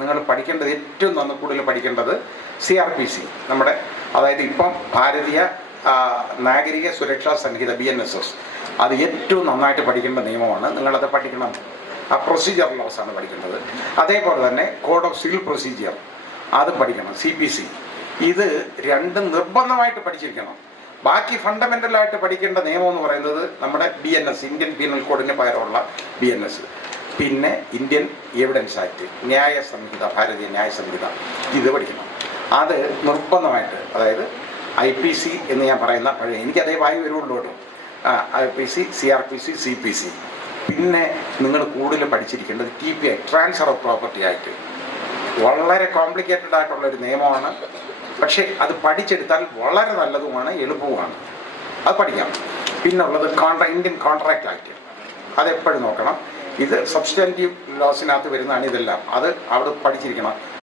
നിങ്ങൾ പഠിക്കേണ്ടത് ഏറ്റവും കൂടുതൽ പഠിക്കേണ്ടത് CRPC, നമ്മുടെ അതായത് ഇപ്പം ഭാരതീയ നാഗരിക സുരക്ഷാ സംഹിത BNSS. അത് ഏറ്റവും നന്നായിട്ട് പഠിക്കേണ്ട നിയമമാണ്. നിങ്ങളത് പഠിക്കണം. ആ പ്രൊസീജിയർ ലോസ് ആണ് പഠിക്കേണ്ടത്. അതേപോലെ തന്നെ കോഡ് ഓഫ് സിവിൽ പ്രൊസീജിയർ അത് പഠിക്കണം. CPC. ഇത് രണ്ടും നിർബന്ധമായിട്ട് പഠിച്ചിരിക്കണം. ബാക്കി ഫണ്ടമെൻ്റലായിട്ട് പഠിക്കേണ്ട നിയമം എന്ന് പറയുന്നത് നമ്മുടെ BNS, ഇന്ത്യൻ പീനൽ കോഡിന് പകരമുള്ള BNS. പിന്നെ ഇന്ത്യൻ എവിഡൻസ് ആക്ട്, ന്യായ സംഹിത, ഭാരതീയ ന്യായ സംഹിത, ഇത് പഠിക്കണം. അത് നിർബന്ധമായിട്ട്, അതായത് IPC എന്ന് ഞാൻ പറയുന്ന പഴയ, എനിക്കതേ വായി വരുള്ളൂ കേട്ടോ. IPC, CRPC, CPC. പിന്നെ നിങ്ങൾ കൂടുതൽ പഠിച്ചിരിക്കേണ്ടത് TPI, transfer of property act. വളരെ കോംപ്ലിക്കേറ്റഡ് ആയിട്ടുള്ളൊരു നിയമമാണ്. പക്ഷേ അത് പഠിച്ചെടുത്താൽ വളരെ നല്ലതുമാണ്, എളുപ്പവുമാണ്. അത് പഠിക്കാം. പിന്നുള്ളത് ഇന്ത്യൻ കോൺട്രാക്ട് ആക്ട്, അതെപ്പോഴും നോക്കണം. ഇത് സബ്സ്റ്റാൻറ്റീവ് ലോസിനകത്ത് വരുന്നതാണ് ഇതെല്ലാം. അത് അവിടെ പഠിച്ചിരിക്കണം.